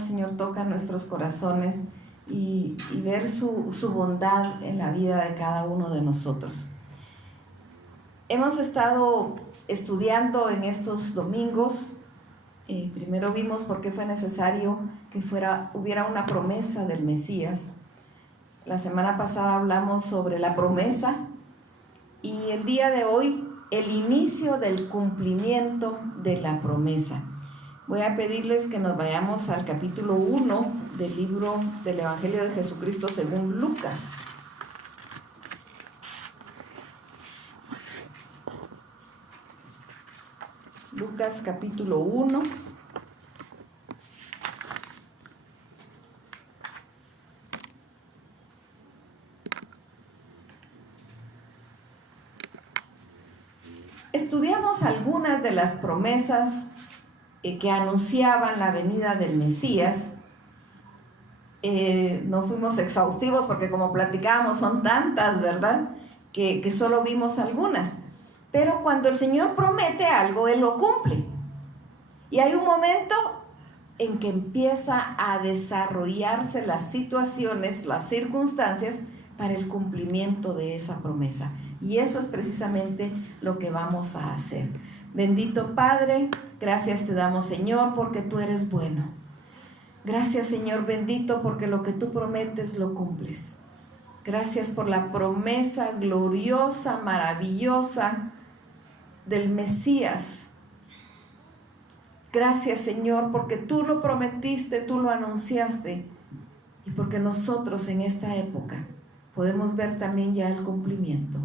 el Señor toca nuestros corazones y ver su bondad en la vida de cada uno de nosotros. Hemos estado estudiando en estos domingos. Primero vimos por qué fue necesario que hubiera una promesa del Mesías. La semana pasada hablamos sobre la promesa y el día de hoy el inicio del cumplimiento de la promesa. Voy a pedirles que nos vayamos al capítulo 1 del libro del Evangelio de Jesucristo según Lucas. Lucas capítulo 1. Estudiamos algunas de las promesas que anunciaban la venida del Mesías. No fuimos exhaustivos porque, como platicábamos, son tantas, ¿verdad? Que solo vimos algunas. Pero cuando el Señor promete algo, Él lo cumple. Y hay un momento en que empieza a desarrollarse las situaciones, las circunstancias para el cumplimiento de esa promesa. Y eso es precisamente lo que vamos a hacer. Bendito Padre, gracias te damos, Señor, porque tú eres bueno. Gracias, Señor bendito, porque lo que tú prometes lo cumples. Gracias por la promesa gloriosa, maravillosa del Mesías. Gracias, Señor, porque tú lo prometiste, tú lo anunciaste, y porque nosotros en esta época podemos ver también ya el cumplimiento.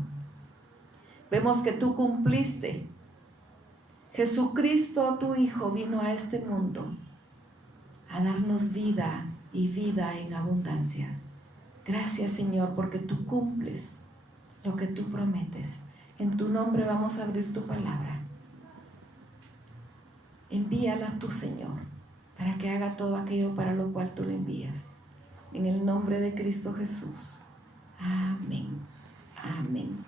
Vemos que tú cumpliste. Jesucristo, tu Hijo, vino a este mundo a darnos vida y vida en abundancia. Gracias, Señor, porque tú cumples lo que tú prometes. En tu nombre vamos a abrir tu palabra. Envíala tú, Señor, para que haga todo aquello para lo cual tú le envías. En el nombre de Cristo Jesús. Amén. Amén.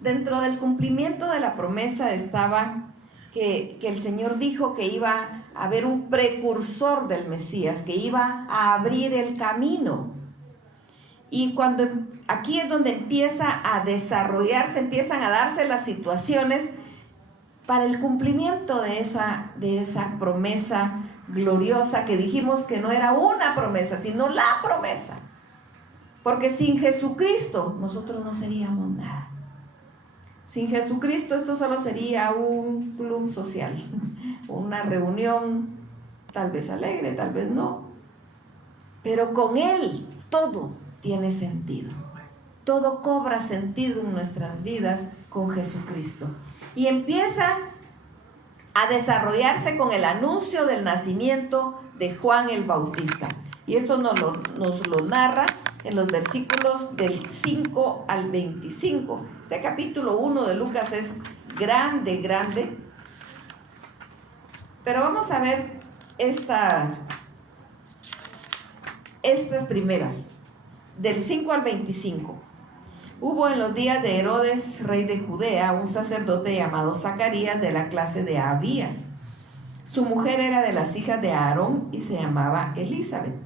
Dentro del cumplimiento de la promesa estaba que el Señor dijo que iba a haber un precursor del Mesías, que iba a abrir el camino. Y cuando aquí es donde empieza a desarrollarse, empiezan a darse las situaciones para el cumplimiento de esa promesa gloriosa que dijimos que no era una promesa, sino la promesa. Porque sin Jesucristo nosotros no seríamos nada. Sin Jesucristo esto solo sería un club social, una reunión, tal vez alegre, tal vez no. Pero con Él todo tiene sentido. Todo cobra sentido en nuestras vidas con Jesucristo. Y empieza a desarrollarse con el anuncio del nacimiento de Juan el Bautista. Y esto nos lo narra en los versículos del 5 al 25. Este capítulo 1 de Lucas es grande. Pero vamos a ver estas primeras, del 5 al 25. Hubo en los días de Herodes, rey de Judea, un sacerdote llamado Zacarías de la clase de Abías. Su mujer era de las hijas de Aarón y se llamaba Elizabeth.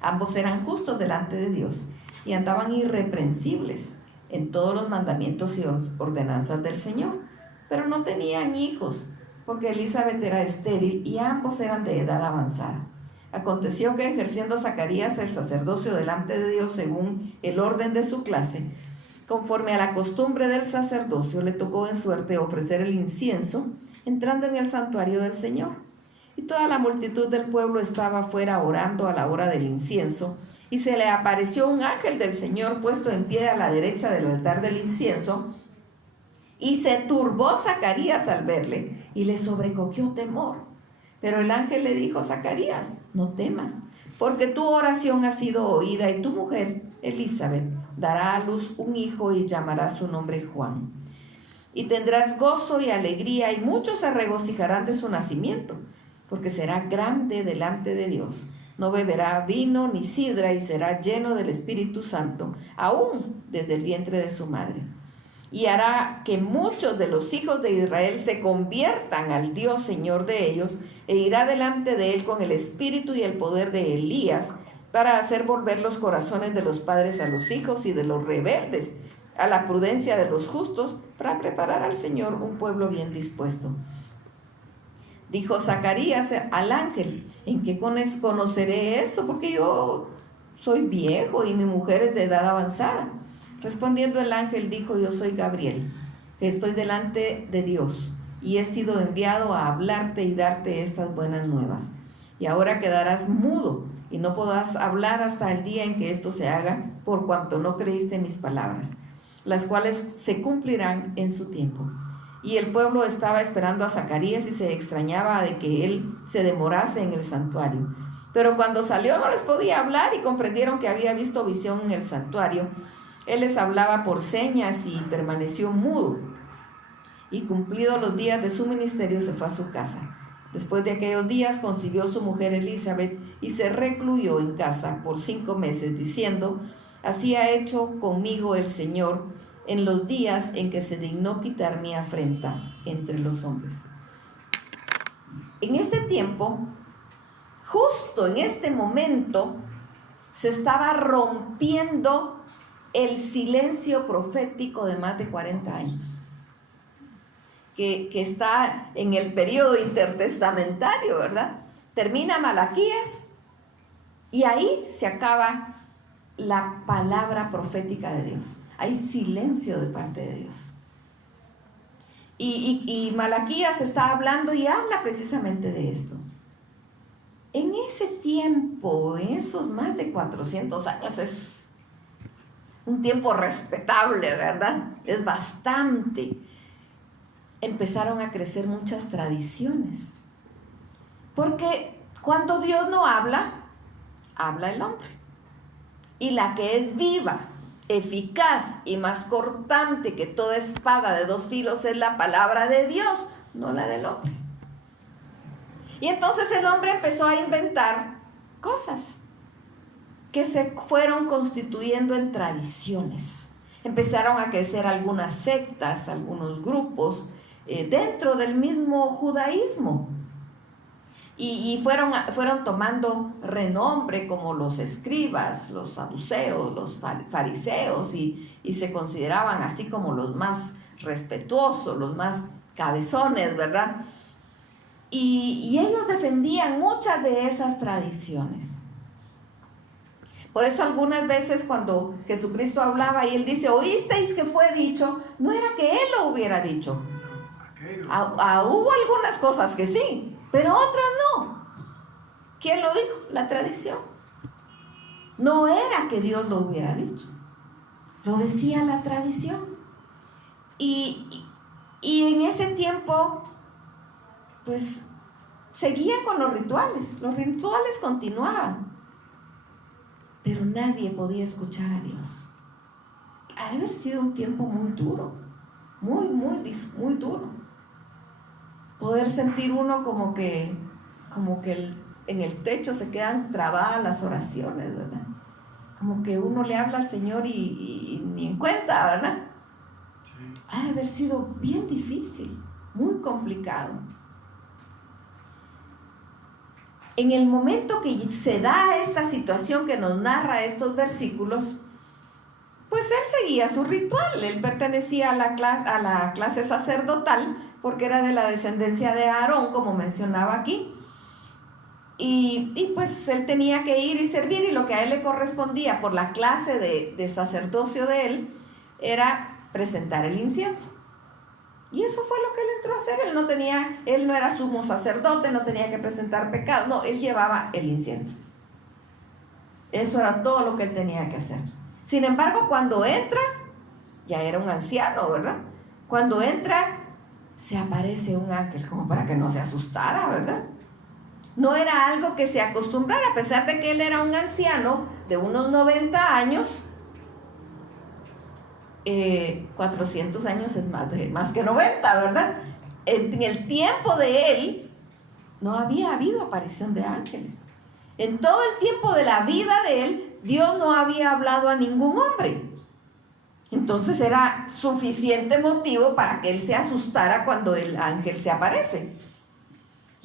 Ambos eran justos delante de Dios y andaban irreprensibles en todos los mandamientos y ordenanzas del Señor, pero no tenían hijos, porque Elizabeth era estéril y ambos eran de edad avanzada. Aconteció que ejerciendo Zacarías el sacerdocio delante de Dios según el orden de su clase, conforme a la costumbre del sacerdocio, le tocó en suerte ofrecer el incienso entrando en el santuario del Señor. Y toda la multitud del pueblo estaba fuera orando a la hora del incienso, y se le apareció un ángel del Señor puesto en pie a la derecha del altar del incienso, y se turbó Zacarías al verle, y le sobrecogió temor. Pero el ángel le dijo: Zacarías, no temas, porque tu oración ha sido oída, y tu mujer, Elizabeth, dará a luz un hijo y llamará su nombre Juan. Y tendrás gozo y alegría, y muchos se regocijarán de su nacimiento, porque será grande delante de Dios. No beberá vino ni sidra, y será lleno del Espíritu Santo, aún desde el vientre de su madre. Y hará que muchos de los hijos de Israel se conviertan al Dios Señor de ellos, e irá delante de él con el espíritu y el poder de Elías, para hacer volver los corazones de los padres a los hijos y de los rebeldes a la prudencia de los justos, para preparar al Señor un pueblo bien dispuesto. Dijo Zacarías al ángel: ¿en qué conoceré esto? Porque yo soy viejo y mi mujer es de edad avanzada. Respondiendo el ángel dijo: yo soy Gabriel, que estoy delante de Dios, y he sido enviado a hablarte y darte estas buenas nuevas. Y ahora quedarás mudo y no podrás hablar hasta el día en que esto se haga, por cuanto no creíste mis palabras, las cuales se cumplirán en su tiempo. Y el pueblo estaba esperando a Zacarías y se extrañaba de que él se demorase en el santuario. Pero cuando salió no les podía hablar, y comprendieron que había visto visión en el santuario. Él les hablaba por señas y permaneció mudo. Y cumplidos los días de su ministerio se fue a su casa. Después de aquellos días concibió su mujer Elizabeth y se recluyó en casa por 5 meses, diciendo: así ha hecho conmigo el Señor en los días en que se dignó quitar mi afrenta entre los hombres. En este tiempo, justo en este momento, se estaba rompiendo el silencio profético de más de 40 años, que está en el periodo intertestamentario, ¿verdad? Termina Malaquías y ahí se acaba la palabra profética de Dios. Hay silencio de parte de Dios. Y Malaquías está hablando y habla precisamente de esto. En ese tiempo, en esos más de 400 años, es un tiempo respetable, ¿verdad? Es bastante. Empezaron a crecer muchas tradiciones. Porque cuando Dios no habla, habla el hombre. Y la que es viva, eficaz y más cortante que toda espada de 2 filos es la palabra de Dios, no la del hombre. Y entonces el hombre empezó a inventar cosas que se fueron constituyendo en tradiciones. Empezaron a crecer algunas sectas, algunos grupos dentro del mismo judaísmo. Y fueron tomando renombre, como los escribas, los saduceos, los fariseos, y se consideraban así como los más respetuosos, los más cabezones, ¿verdad? Y ellos defendían muchas de esas tradiciones. Por eso algunas veces cuando Jesucristo hablaba y él dice: oísteis que fue dicho, no era que él lo hubiera dicho. Hubo algunas cosas que sí, pero otras no. ¿Quién lo dijo? La tradición. No era que Dios lo hubiera dicho, lo decía la tradición. Y en ese tiempo, pues, seguían con los rituales continuaban, pero nadie podía escuchar a Dios. Ha de haber sido un tiempo muy duro, muy duro. Poder sentir uno como que en el techo se quedan trabadas las oraciones, ¿verdad? Como que uno le habla al Señor y ni en cuenta, ¿verdad? Sí. Ha de haber sido bien difícil, muy complicado. En el momento que se da esta situación que nos narra estos versículos, pues él seguía su ritual. Él pertenecía a la clase sacerdotal, porque era de la descendencia de Aarón, como mencionaba aquí. Y pues él tenía que ir y servir, y lo que a él le correspondía por la clase de sacerdocio de él era presentar el incienso. Y eso fue lo que él entró a hacer. Él no era sumo sacerdote, no tenía que presentar pecados, no, él llevaba el incienso. Eso era todo lo que él tenía que hacer. Sin embargo, cuando entra, ya era un anciano, ¿verdad? Cuando entra, se aparece un ángel, como para que no se asustara, ¿verdad? No era algo que se acostumbrara, a pesar de que él era un anciano de unos 90 años, 400 años es más que 90, ¿verdad? En el tiempo de él no había habido aparición de ángeles. En todo el tiempo de la vida de él, Dios no había hablado a ningún hombre. Entonces era suficiente motivo para que él se asustara cuando el ángel se aparece.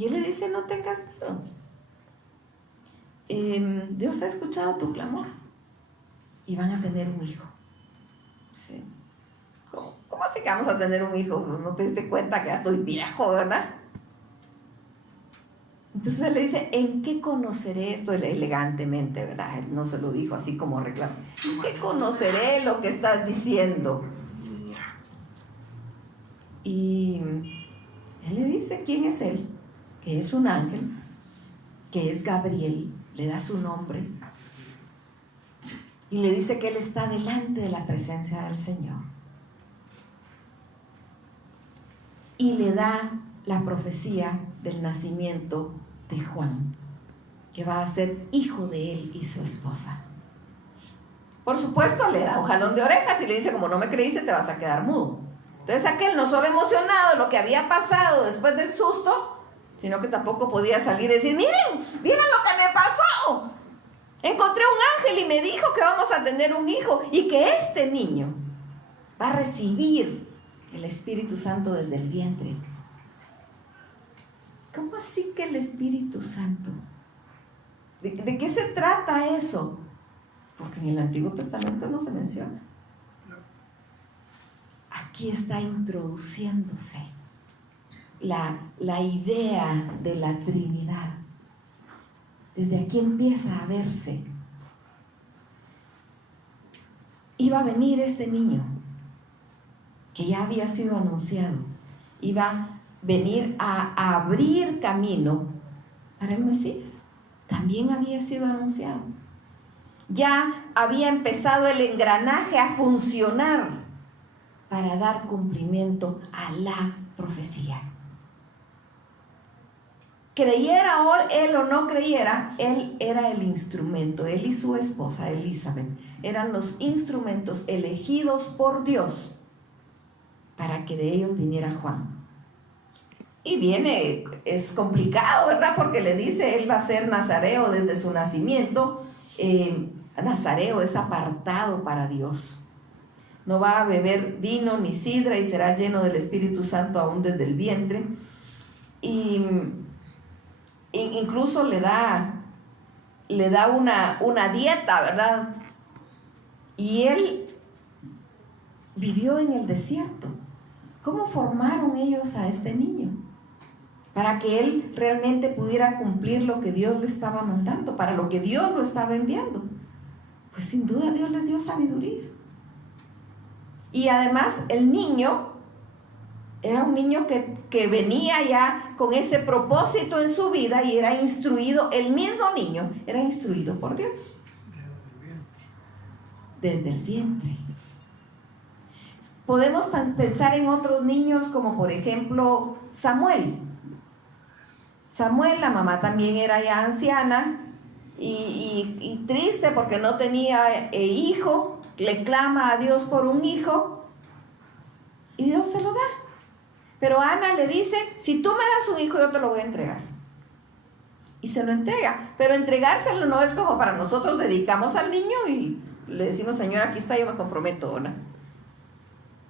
Y él le dice, no tengas miedo. Dios ha escuchado tu clamor y van a tener un hijo. ¿Sí? ¿Cómo así que vamos a tener un hijo? ¿No te diste cuenta que ya estoy viejo, verdad? Entonces él le dice, ¿en qué conoceré esto? Elegantemente, ¿verdad? Él no se lo dijo así como reclamo. ¿En qué conoceré lo que estás diciendo? Y él le dice, ¿quién es él? Que es un ángel, que es Gabriel, le da su nombre. Y le dice que él está delante de la presencia del Señor. Y le da la profecía del nacimiento de Juan, que va a ser hijo de él y su esposa. Por supuesto, le da un jalón de orejas y le dice, como no me creíste, te vas a quedar mudo. Entonces aquel no solo emocionado de lo que había pasado después del susto, sino que tampoco podía salir y decir, miren lo que me pasó. Encontré un ángel y me dijo que vamos a tener un hijo y que este niño va a recibir el Espíritu Santo desde el vientre. ¿Cómo así que el Espíritu Santo? ¿De qué se trata eso? Porque en el Antiguo Testamento no se menciona. Aquí está introduciéndose la idea de la Trinidad. Desde aquí empieza a verse. Iba a venir este niño, que ya había sido anunciado. Iba a venir a abrir camino para el Mesías. También había sido anunciado. Ya había empezado el engranaje a funcionar para dar cumplimiento a la profecía. Creyera él o no creyera, él era el instrumento. Él y su esposa Elizabeth eran los instrumentos elegidos por Dios para que de ellos viniera Juan. Y es complicado, ¿verdad? Porque le dice, él va a ser nazareo desde su nacimiento. Nazareo es apartado para Dios. No va a beber vino ni sidra y será lleno del Espíritu Santo aún desde el vientre. Y incluso le da una dieta, ¿verdad? Y él vivió en el desierto. ¿Cómo formaron ellos a este niño? Para que él realmente pudiera cumplir lo que Dios le estaba mandando, para lo que Dios lo estaba enviando. Pues sin duda Dios les dio sabiduría. Y además el niño era un niño que venía ya con ese propósito en su vida y era instruido, el mismo niño era instruido por Dios. Desde el vientre. Podemos pensar en otros niños como por ejemplo Samuel. Samuel, la mamá también era ya anciana y triste porque no tenía hijo, le clama a Dios por un hijo y Dios se lo da. Pero Ana le dice, si tú me das un hijo yo te lo voy a entregar. Y se lo entrega, pero entregárselo no es como para nosotros dedicamos al niño y le decimos, Señor, aquí está, yo me comprometo, ¿no?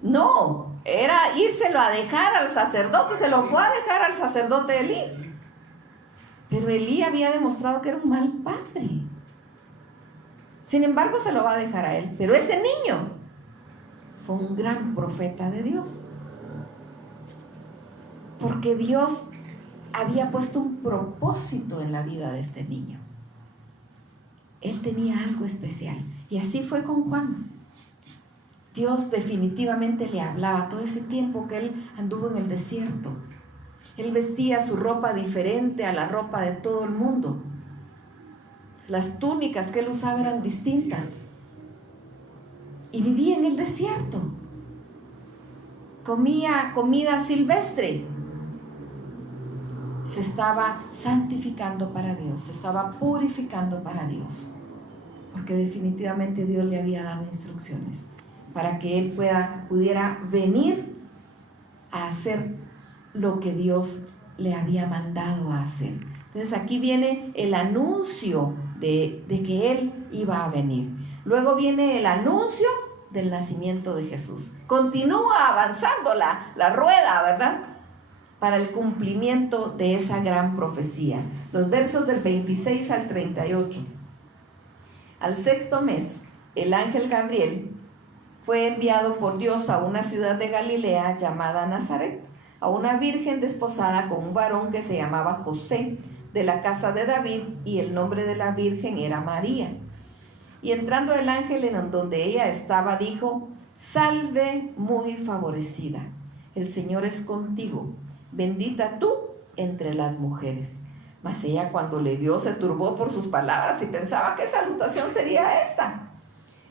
No, era írselo a dejar al sacerdote, se lo fue a dejar al sacerdote Elí. Pero Elí había demostrado que era un mal padre. Sin embargo, se lo va a dejar a él. Pero ese niño fue un gran profeta de Dios. Porque Dios había puesto un propósito en la vida de este niño. Él tenía algo especial. Y así fue con Juan. Dios definitivamente le hablaba todo ese tiempo que él anduvo en el desierto. Él vestía su ropa diferente a la ropa de todo el mundo. Las túnicas que él usaba eran distintas. Y vivía en el desierto. Comía comida silvestre. Se estaba santificando para Dios, se estaba purificando para Dios. Porque definitivamente Dios le había dado instrucciones para que él pudiera venir a hacer lo que Dios le había mandado a hacer. Entonces aquí viene el anuncio de que él iba a venir. Luego viene el anuncio del nacimiento de Jesús. Continúa avanzando la rueda, ¿verdad? para el cumplimiento de esa gran profecía. Los versos del 26 al 38. Al sexto mes, el ángel Gabriel fue enviado por Dios a una ciudad de Galilea llamada Nazaret, a una virgen desposada con un varón que se llamaba José, de la casa de David, y el nombre de la virgen era María. Y entrando el ángel en donde ella estaba, dijo: Salve, muy favorecida, el Señor es contigo, bendita tú entre las mujeres. Mas ella, cuando le vio, se turbó por sus palabras y pensaba qué salutación sería esta.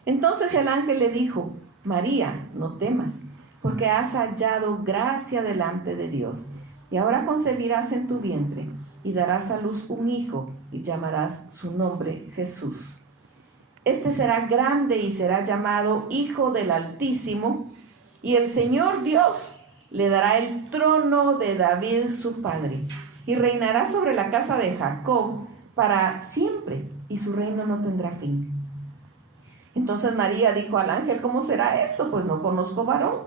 Entonces el ángel le dijo: María, no temas, porque has hallado gracia delante de Dios, y ahora concebirás en tu vientre y darás a luz un hijo, y llamarás su nombre Jesús. Este será grande y será llamado Hijo del Altísimo, y el Señor Dios le dará el trono de David su padre, y reinará sobre la casa de Jacob para siempre, y su reino no tendrá fin. Entonces María dijo al ángel: ¿Cómo será esto? Pues no conozco varón.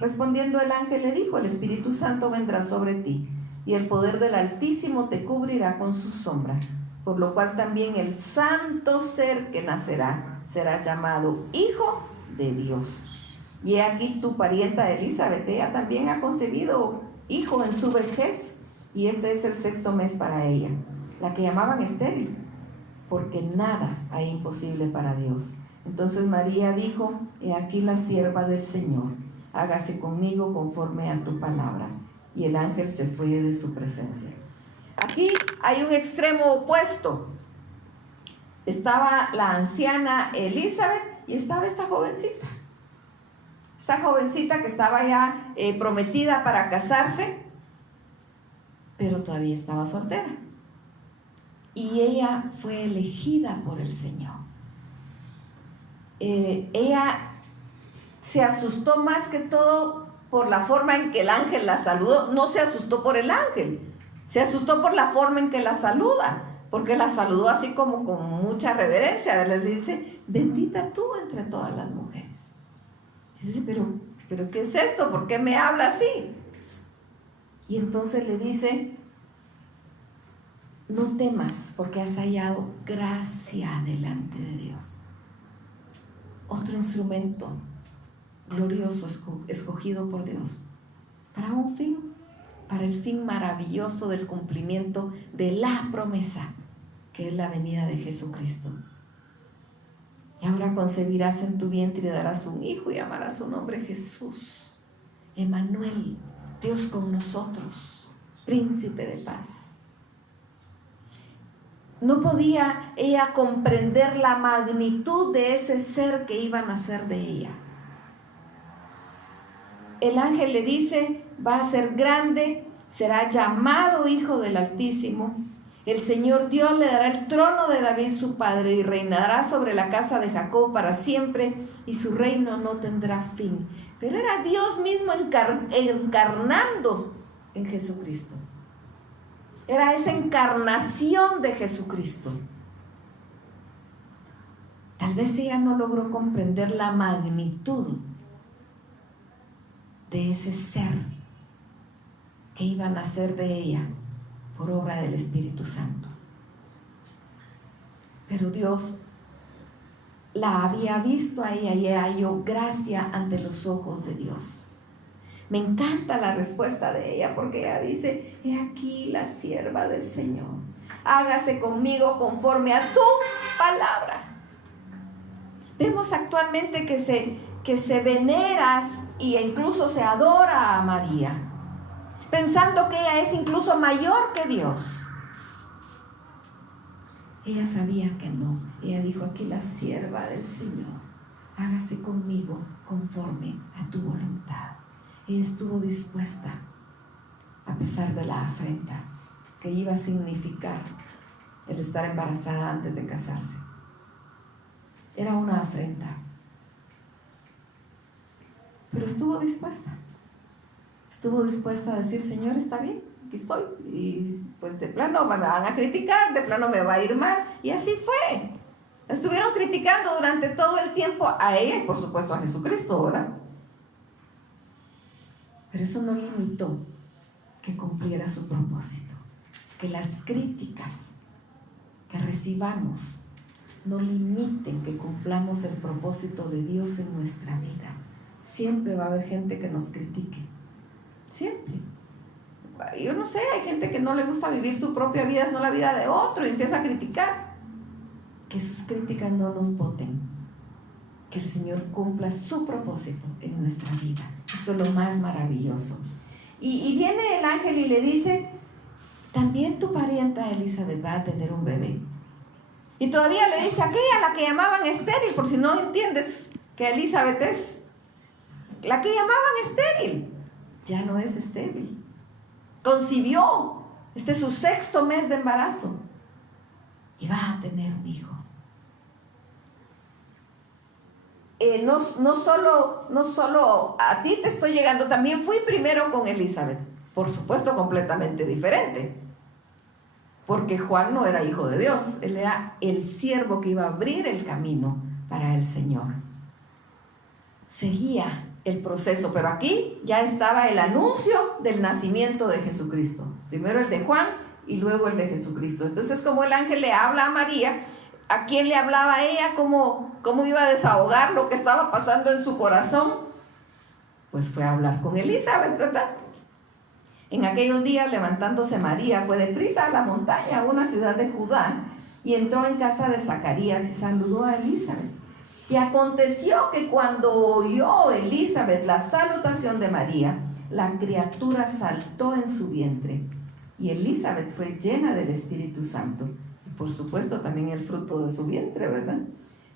Respondiendo el ángel le dijo: El Espíritu Santo vendrá sobre ti, y el poder del Altísimo te cubrirá con su sombra, por lo cual también el santo ser que nacerá será llamado Hijo de Dios. Y he aquí tu parienta Elizabeth, ella también ha concebido hijo en su vejez, y este es el sexto mes para ella, la que llamaban estéril, porque nada hay imposible para Dios. Entonces María dijo: He aquí la sierva del Señor, hágase conmigo conforme a tu palabra. Y el ángel se fue de su presencia. Aquí hay un extremo opuesto. Estaba la anciana Elizabeth y estaba esta jovencita. Esta jovencita que estaba ya prometida para casarse, pero todavía estaba soltera. Y ella fue elegida por el Señor. Ella se asustó más que todo por la forma en que el ángel la saludó. No se asustó por el ángel, se asustó por la forma en que la saluda, porque la saludó así como con mucha reverencia. Le dice: bendita tú entre todas las mujeres. Y dice: pero ¿qué es esto? ¿Por qué me habla así? Y entonces le dice: no temas, porque has hallado gracia delante de Dios. Otro instrumento glorioso escogido por Dios para un fin, para el fin maravilloso del cumplimiento de la promesa, que es la venida de Jesucristo. Y ahora concebirás en tu vientre y darás un hijo, y llamarás su nombre Jesús, Emmanuel, Dios con nosotros, príncipe de paz. No podía ella comprender la magnitud de ese ser que iba a nacer de ella. El ángel le dice: va a ser grande, será llamado Hijo del Altísimo. El Señor Dios le dará el trono de David su padre, y reinará sobre la casa de Jacob para siempre, y su reino no tendrá fin. Pero era Dios mismo encarnando en Jesucristo. Era esa encarnación de Jesucristo. Tal vez ella no logró comprender la magnitud de ese ser que iba a nacer de ella por obra del Espíritu Santo. Pero Dios la había visto a ella y halló gracia ante los ojos de Dios. Me encanta la respuesta de ella, porque ella dice: he aquí la sierva del Señor, hágase conmigo conforme a tu palabra. Vemos actualmente que se venera e incluso se adora a María, pensando que ella es incluso mayor que Dios. Ella sabía que no. Ella dijo: aquí la sierva del Señor, hágase conmigo conforme a tu voluntad. Ella estuvo dispuesta, a pesar de la afrenta que iba a significar el estar embarazada antes de casarse. Era una afrenta, pero estuvo dispuesta a decir: Señor, está bien, aquí estoy, y pues de plano me van a criticar, de plano me va a ir mal. Y así fue. Estuvieron criticando durante todo el tiempo a ella y por supuesto a Jesucristo, ¿verdad? Pero eso no limitó que cumpliera su propósito. Que las críticas que recibamos no limiten que cumplamos el propósito de Dios en nuestra vida. Siempre va a haber gente que nos critique. Siempre. Yo no sé, hay gente que no le gusta vivir su propia vida, no la vida de otro, y empieza a criticar. Que sus críticas no nos boten. Que el Señor cumpla su propósito en nuestra vida. Eso es lo más maravilloso. Y viene el ángel y le dice, también tu parienta Elizabeth va a tener un bebé. Y todavía le dice aquella a la que llamaban estéril, por si no entiendes que Elizabeth es la que llamaban estéril. Ya no es estéril. Concibió. Este es su 6º mes de embarazo. Y va a tener un hijo. No solo a ti te estoy llegando, también fui primero con Elizabeth. Por supuesto, completamente diferente. Porque Juan no era hijo de Dios. Él era el siervo que iba a abrir el camino para el Señor. Seguía el proceso, pero aquí ya estaba el anuncio del nacimiento de Jesucristo. Primero el de Juan y luego el de Jesucristo. Entonces, como el ángel le habla a María, ¿a quién le hablaba ella? ¿Cómo iba a desahogar lo que estaba pasando en su corazón? Pues fue a hablar con Elizabeth, ¿verdad? En aquellos días, levantándose María, fue deprisa a la montaña, a una ciudad de Judá, y entró en casa de Zacarías y saludó a Elizabeth. Y aconteció que cuando oyó Elizabeth la salutación de María, la criatura saltó en su vientre. Y Elizabeth fue llena del Espíritu Santo. Y por supuesto también el fruto de su vientre, ¿verdad?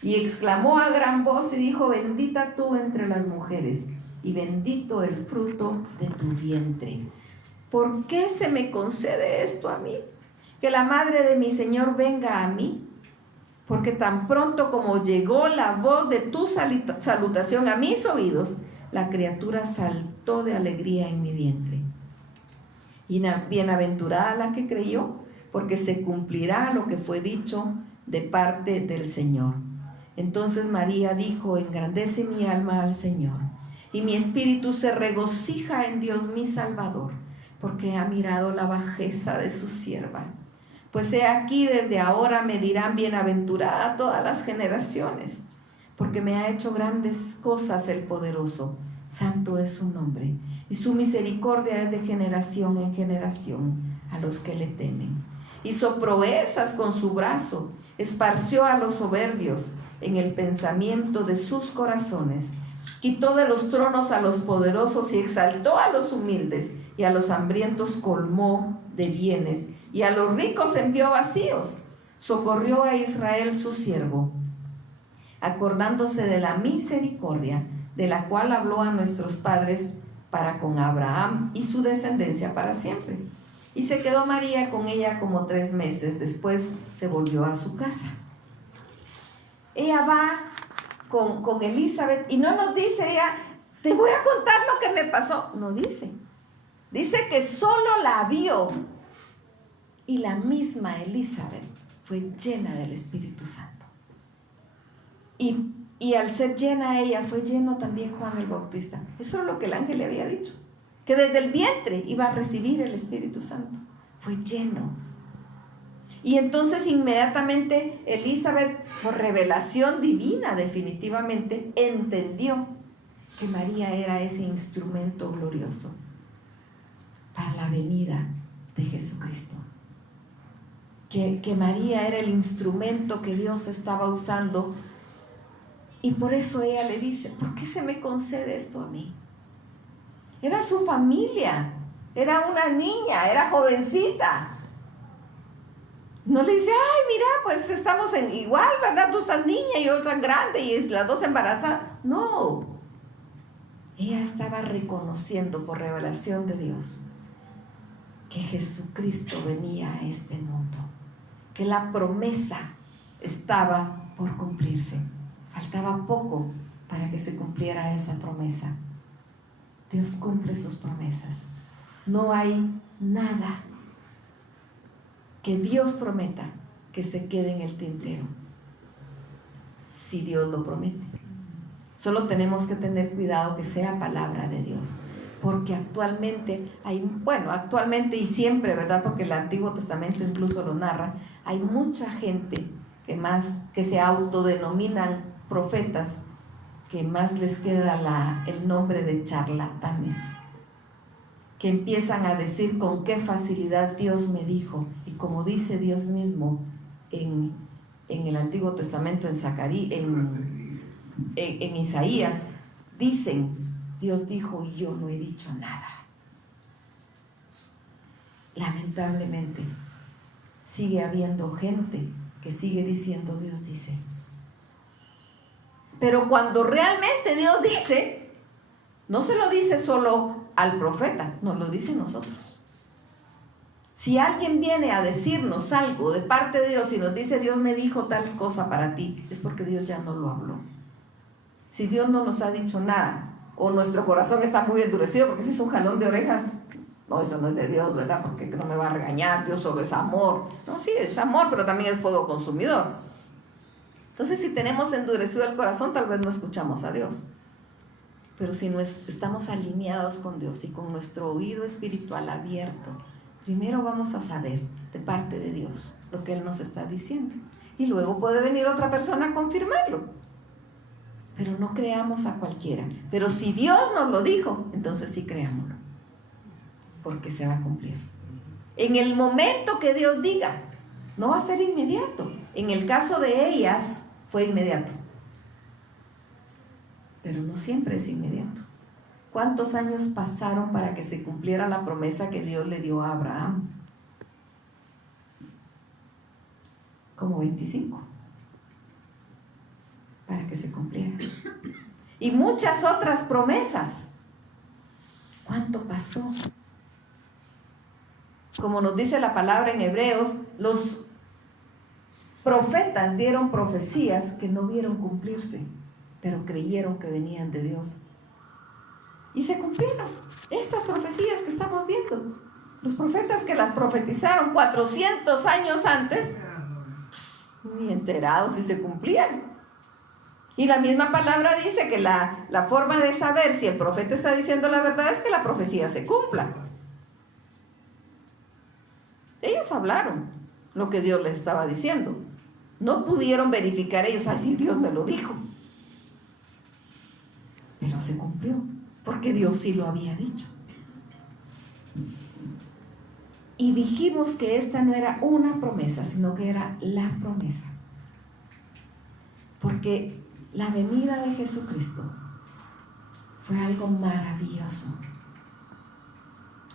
Y exclamó a gran voz y dijo, bendita tú entre las mujeres, y bendito el fruto de tu vientre. ¿Por qué se me concede esto a mí? Que la madre de mi Señor venga a mí. Porque tan pronto como llegó la voz de tu salutación a mis oídos, la criatura saltó de alegría en mi vientre. Y bienaventurada la que creyó, porque se cumplirá lo que fue dicho de parte del Señor. Entonces María dijo, engrandece mi alma al Señor, y mi espíritu se regocija en Dios mi Salvador, porque ha mirado la bajeza de su sierva. Pues he aquí, desde ahora me dirán bienaventurada todas las generaciones, porque me ha hecho grandes cosas el poderoso. Santo es su nombre, y su misericordia es de generación en generación a los que le temen. Hizo proezas con su brazo, esparció a los soberbios en el pensamiento de sus corazones. Quitó de los tronos a los poderosos y exaltó a los humildes, y a los hambrientos colmó de bienes, y a los ricos envió vacíos. Socorrió a Israel su siervo, acordándose de la misericordia de la cual habló a nuestros padres para con Abraham y su descendencia para siempre. Y se quedó María con ella como 3 meses, después se volvió a su casa. Ella va con Elizabeth y no nos dice ella, te voy a contar lo que me pasó. No dice. Dice que solo la vio. Y la misma Elizabeth fue llena del Espíritu Santo. Y al ser llena ella, fue lleno también Juan el Bautista. Eso es lo que el ángel le había dicho. Que desde el vientre iba a recibir el Espíritu Santo. Fue lleno. Y entonces inmediatamente Elizabeth, por revelación divina definitivamente, entendió que María era ese instrumento glorioso para la venida de Jesucristo. Que María era el instrumento que Dios estaba usando. Y por eso ella le dice, ¿por qué se me concede esto a mí? Era su familia, era una niña, era jovencita. No le dice, ay, mira, pues estamos igual, ¿verdad? Tú estás niña y yo tan grande y las dos embarazadas. No. Ella estaba reconociendo por revelación de Dios que Jesucristo venía a este mundo, que la promesa estaba por cumplirse. Faltaba poco para que se cumpliera esa promesa. Dios cumple sus promesas. No hay nada que Dios prometa que se quede en el tintero, si Dios lo promete. Solo tenemos que tener cuidado que sea palabra de Dios. Porque actualmente actualmente y siempre, ¿verdad? Porque el Antiguo Testamento incluso lo narra, hay mucha gente que se autodenominan profetas, que más les queda el nombre de charlatanes, que empiezan a decir con qué facilidad Dios me dijo, y como dice Dios mismo en el Antiguo Testamento, en Isaías, dicen, Dios dijo y yo no he dicho nada. Lamentablemente, sigue habiendo gente que sigue diciendo Dios dice. Pero cuando realmente Dios dice, no se lo dice solo al profeta, nos lo dice a nosotros. Si alguien viene a decirnos algo de parte de Dios y nos dice Dios me dijo tal cosa para ti, es porque Dios ya no lo habló. Si Dios no nos ha dicho nada, o nuestro corazón está muy endurecido, porque si es un jalón de orejas, no, eso no es de Dios, ¿verdad? Porque no me va a regañar, Dios solo es amor. No, sí, es amor, pero también es fuego consumidor. Entonces, si tenemos endurecido el corazón, tal vez no escuchamos a Dios. Pero si no estamos alineados con Dios y con nuestro oído espiritual abierto, primero vamos a saber de parte de Dios lo que Él nos está diciendo. Y luego puede venir otra persona a confirmarlo. Pero no creamos a cualquiera. Pero si Dios nos lo dijo, entonces sí creámoslo. Porque se va a cumplir. En el momento que Dios diga, no va a ser inmediato. En el caso de ellas, fue inmediato. Pero no siempre es inmediato. ¿Cuántos años pasaron para que se cumpliera la promesa que Dios le dio a Abraham? Como 25. Para que se cumpliera. Y muchas otras promesas. ¿Cuánto pasó? Como nos dice la palabra en Hebreos, los profetas dieron profecías que no vieron cumplirse, pero creyeron que venían de Dios. Y se cumplieron estas profecías que estamos viendo. Los profetas que las profetizaron 400 años antes, ni enterados si se cumplían. Y la misma palabra dice que la forma de saber si el profeta está diciendo la verdad es que la profecía se cumpla. Ellos hablaron lo que Dios les estaba diciendo. No pudieron verificar ellos, así Dios me lo dijo. Pero se cumplió, porque Dios sí lo había dicho. Y dijimos que esta no era una promesa, sino que era la promesa. Porque la venida de Jesucristo fue algo maravilloso.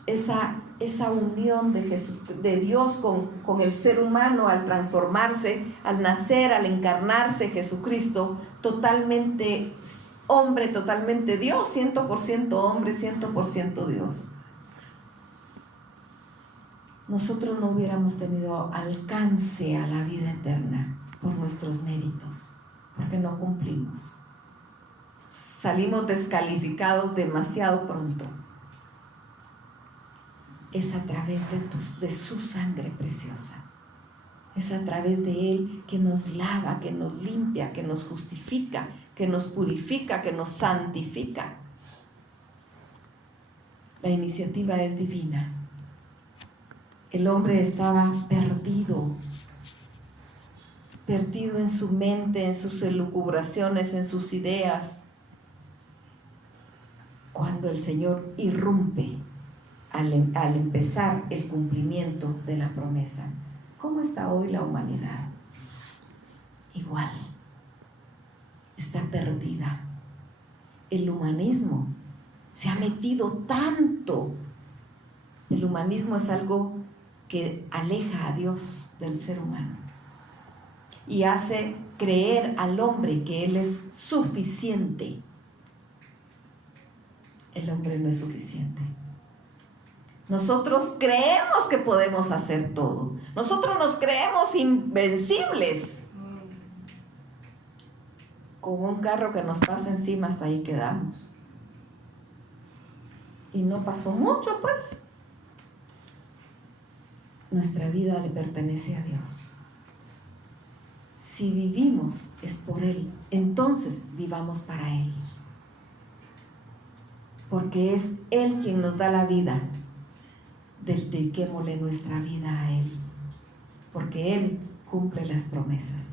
Esa unión de Dios con el ser humano al transformarse, al nacer, al encarnarse Jesucristo, totalmente hombre, totalmente Dios, 100% hombre, 100% Dios. Nosotros no hubiéramos tenido alcance a la vida eterna por nuestros méritos, porque no cumplimos. Salimos descalificados demasiado pronto. Es a través de su sangre preciosa. Es a través de Él que nos lava, que nos limpia, que nos justifica, que nos purifica, que nos santifica. La iniciativa es divina. El hombre estaba perdido en su mente, en sus elucubraciones, en sus ideas. Cuando el Señor irrumpe al empezar el cumplimiento de la promesa. ¿Cómo está hoy la humanidad? Igual. Está perdida. El humanismo se ha metido tanto. El humanismo es algo que aleja a Dios del ser humano y hace creer al hombre que Él es suficiente. El hombre no es suficiente. Nosotros creemos que podemos hacer todo. Nosotros nos creemos invencibles. Con un carro que nos pasa encima, hasta ahí quedamos. Y no pasó mucho, pues. Nuestra vida le pertenece a Dios. Si vivimos, es por Él. Entonces, vivamos para Él. porque es Él quien nos da la vida. Dediquémosle nuestra vida a Él, porque Él cumple las promesas.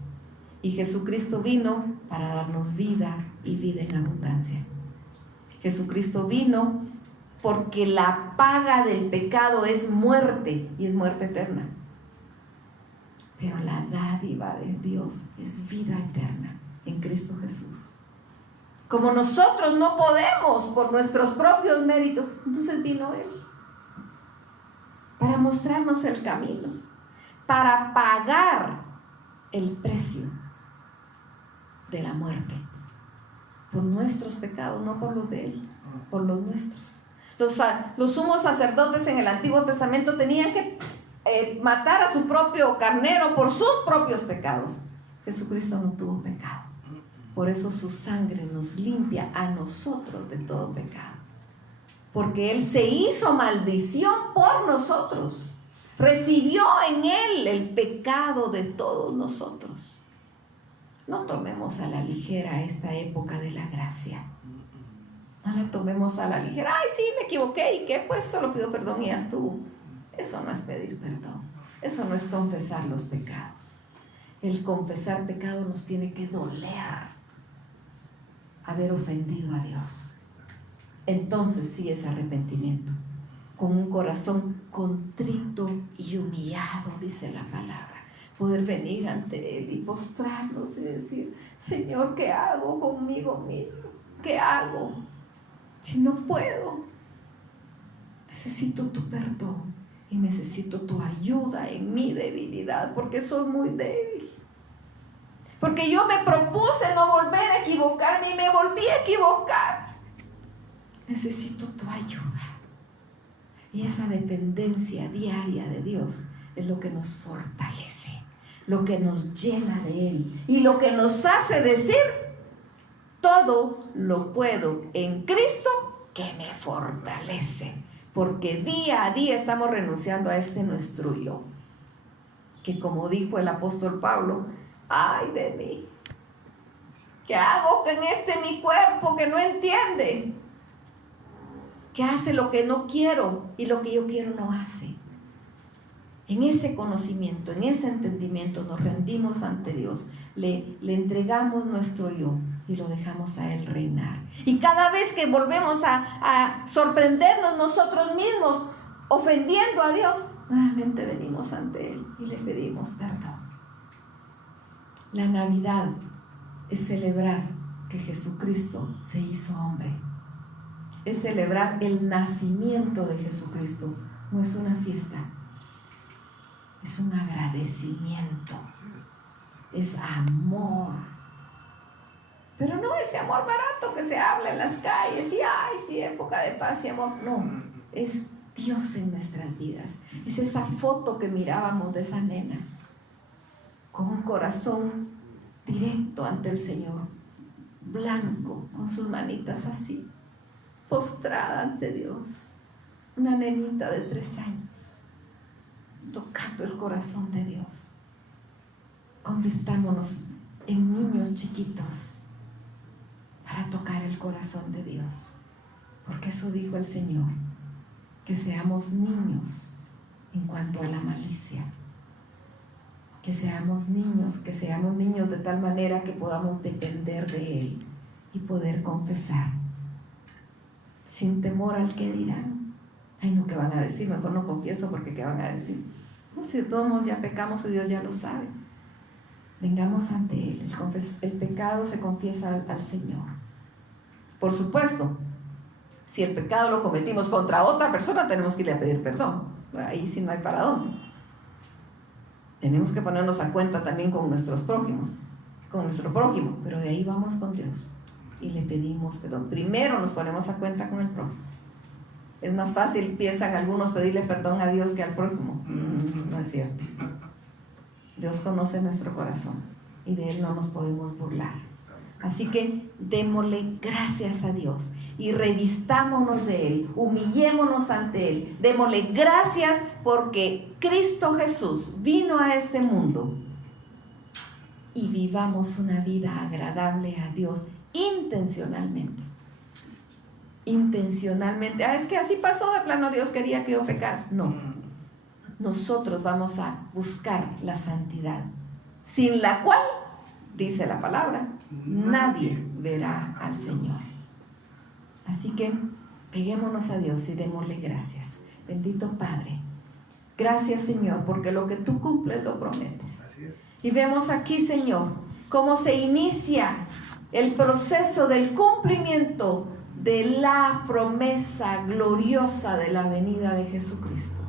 Y Jesucristo vino para darnos vida y vida en abundancia. Jesucristo vino porque la paga del pecado es muerte, y es muerte eterna. Pero la dádiva de Dios es vida eterna en Cristo Jesús. Como nosotros no podemos por nuestros propios méritos, entonces vino Él para mostrarnos el camino, para pagar el precio de la muerte por nuestros pecados, no por los de Él, por los nuestros. Los sumos sacerdotes en el Antiguo Testamento tenían que matar a su propio carnero por sus propios pecados. Jesucristo no tuvo pecado, por eso su sangre nos limpia a nosotros de todo pecado, porque Él se hizo maldición por nosotros, recibió en Él el pecado de todos nosotros. No tomemos a la ligera esta época de la gracia. No la tomemos a la ligera. Ay, sí, me equivoqué, ¿y qué? Pues solo pido perdón y ya estuvo. Eso no es pedir perdón, eso no es confesar los pecados. El confesar pecado nos tiene que doler haber ofendido a Dios. Entonces sí es arrepentimiento, con un corazón contrito y humillado, dice la palabra. Poder venir ante Él y postrarnos y decir: Señor, ¿qué hago conmigo mismo? ¿Qué hago? Si no puedo, necesito tu perdón y necesito tu ayuda en mi debilidad, porque soy muy débil. Porque yo me propuse no volver a equivocarme y me volví a equivocar. Necesito tu ayuda. Y esa dependencia diaria de Dios es lo que nos fortalece, lo que nos llena de Él y lo que nos hace decir: todo lo puedo en Cristo que me fortalece. Porque día a día estamos renunciando a este nuestro yo, que como dijo el apóstol Pablo: ay de mí, ¿qué hago en mi cuerpo que no entiende? Que hace lo que no quiero y lo que yo quiero no hace. En ese conocimiento, en ese entendimiento nos rendimos ante Dios, le entregamos nuestro yo y lo dejamos a Él reinar. Y cada vez que volvemos a sorprendernos nosotros mismos ofendiendo a Dios, nuevamente venimos ante Él y le pedimos perdón. La Navidad es celebrar que Jesucristo se hizo hombre. Es celebrar el nacimiento de Jesucristo. No es una fiesta, es un agradecimiento, es amor. Pero no ese amor barato que se habla en las calles y ay, sí, época de paz y amor. No, es Dios en nuestras vidas. Es esa foto que mirábamos de esa nena con un corazón directo ante el Señor, blanco, con sus manitas así, postrada ante Dios. Una nenita de 3 años, tocando el corazón de Dios. Convirtámonos en niños chiquitos para tocar el corazón de Dios, porque eso dijo el Señor, que seamos niños en cuanto a la malicia, que seamos niños de tal manera que podamos depender de Él y poder confesar sin temor al que dirán. Ay, no, ¿qué van a decir? Mejor no confieso, porque ¿qué van a decir? No, si de todos modos ya pecamos y Dios ya lo sabe. Vengamos ante Él. El pecado se confiesa al Señor. Por supuesto, si el pecado lo cometimos contra otra persona, tenemos que irle a pedir perdón. Ahí sí no hay para dónde. Tenemos que ponernos a cuenta también con nuestros prójimos, con nuestro prójimo, pero de ahí vamos con Dios y le pedimos perdón. Primero nos ponemos a cuenta con el prójimo. Es más fácil, piensan algunos, pedirle perdón a Dios que al prójimo. No es cierto. Dios conoce nuestro corazón y de Él no nos podemos burlar. Así que démosle gracias a Dios y revistámonos de Él, humillémonos ante Él, démosle gracias porque Cristo Jesús vino a este mundo y vivamos una vida agradable a Dios intencionalmente. intencionalmente. Es que así pasó, de plano Dios quería que yo pecara. No, nosotros vamos a buscar la santidad, sin la cual, dice la palabra, nadie verá al Señor. Así que peguémonos a Dios y démosle gracias. Bendito Padre, gracias Señor, porque lo que tú cumples lo prometes. Y vemos aquí, Señor, cómo se inicia el proceso del cumplimiento de la promesa gloriosa de la venida de Jesucristo.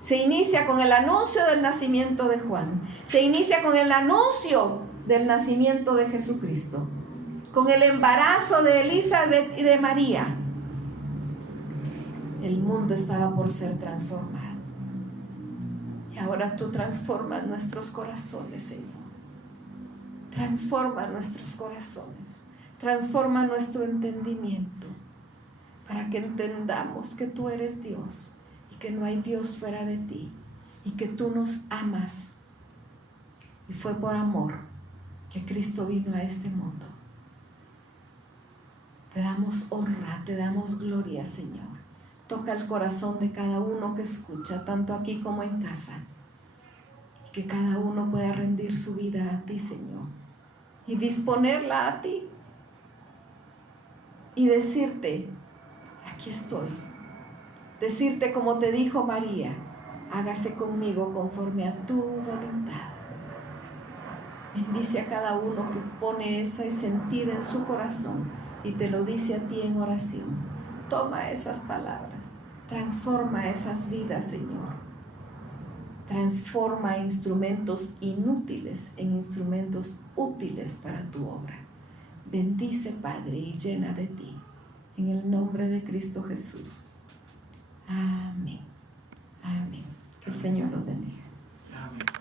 Se inicia con el anuncio del nacimiento de Juan. Se inicia con el anuncio del nacimiento de Jesucristo. Con el embarazo de Elizabeth y de María. El mundo estaba por ser transformado. Y ahora tú transformas nuestros corazones, Señor. Transforma nuestros corazones. Transforma nuestro entendimiento. Para que entendamos que tú eres Dios. Y que no hay Dios fuera de ti. Y que tú nos amas. Y fue por amor que Cristo vino a este mundo. Te damos honra, te damos gloria, Señor. Toca el corazón de cada uno que escucha, tanto aquí como en casa. Y que cada uno pueda rendir su vida a ti, Señor. Y disponerla a ti. Y decirte, aquí estoy. Decirte como te dijo María, hágase conmigo conforme a tu voluntad. Bendice a cada uno que pone ese sentir en su corazón y te lo dice a ti en oración. Toma esas palabras, transforma esas vidas, Señor. Transforma instrumentos inútiles en instrumentos útiles para tu obra. Bendice, Padre, y llena de ti. En el nombre de Cristo Jesús. Amén. Amén. Que el Señor los bendiga.